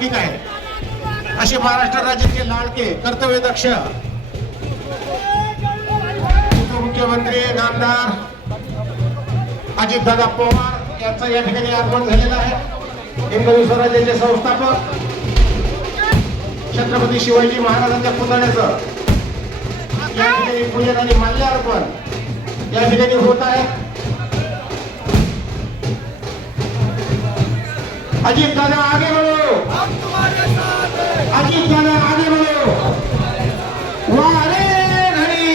Building आहे असे महाराष्ट्र राज्याचे लाडके कर्तव्यदक्ष उपमुख्यमंत्री नामदार अजितदादा पवार यांचं या ठिकाणी आगमन झालेलं आहे। हिंदवी स्वराज्याचे संस्थापक छत्रपती शिवाजी महाराजांच्या पुतळ्याचं या ठिकाणी पूजन आणि माल्यार्पण या ठिकाणी होत आहे। अजितदादा आगे बढ़ो, अजितदादा आगे बढ़ो। वारे घड़ी,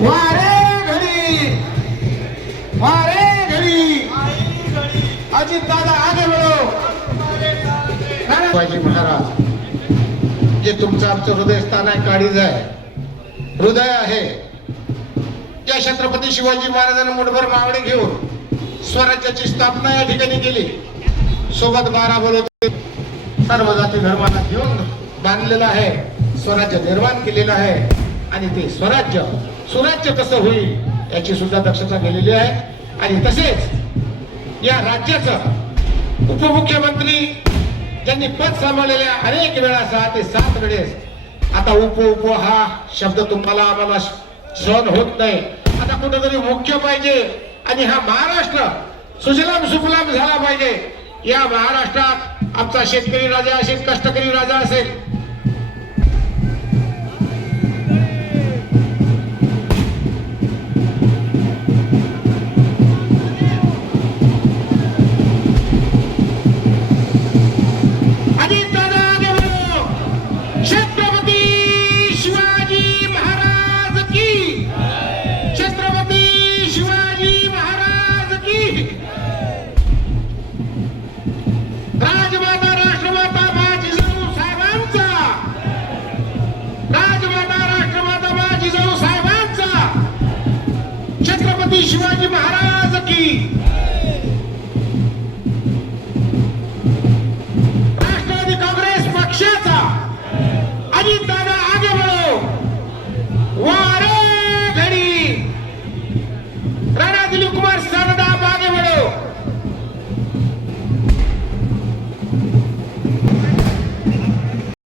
वारे घड़ी, वारे घड़ी, अजितदादा आगे बढ़ो। शिवाजी महाराज जे तुमचं आमचं हृदयस्थान आहे, काळीज आहे, हृदय आहे। या छत्रपती शिवाजी महाराजांनी मुठभर मावळे घेऊन स्वराज्याची स्थापना या ठिकाणी केली। सोबत 12 बरोबर सर्व जाती धर्माला घेऊन बांधलेलं आहे, स्वराज्य निर्माण केलेलं आहे आणि ते स्वराज्य सुराज्य कसं होईल याची सुद्धा दक्षता घेतलेली आहे। आणि तसेच या राज्याचं उपमुख्यमंत्री ज्यांनी पद सांभाळलेल्या अनेक वेळा 6 ते 7 वेळेस आता उप हा शब्द तुम्हाला आम्हाला सहन होत नाही। आता कुठेतरी मुख्य पाहिजे आणि हा महाराष्ट्र सुजलाम सुफलाम झाला पाहिजे। या महाराष्ट्रात आमचा शेतकरी राजा असेल, कष्टकरी राजा असेल,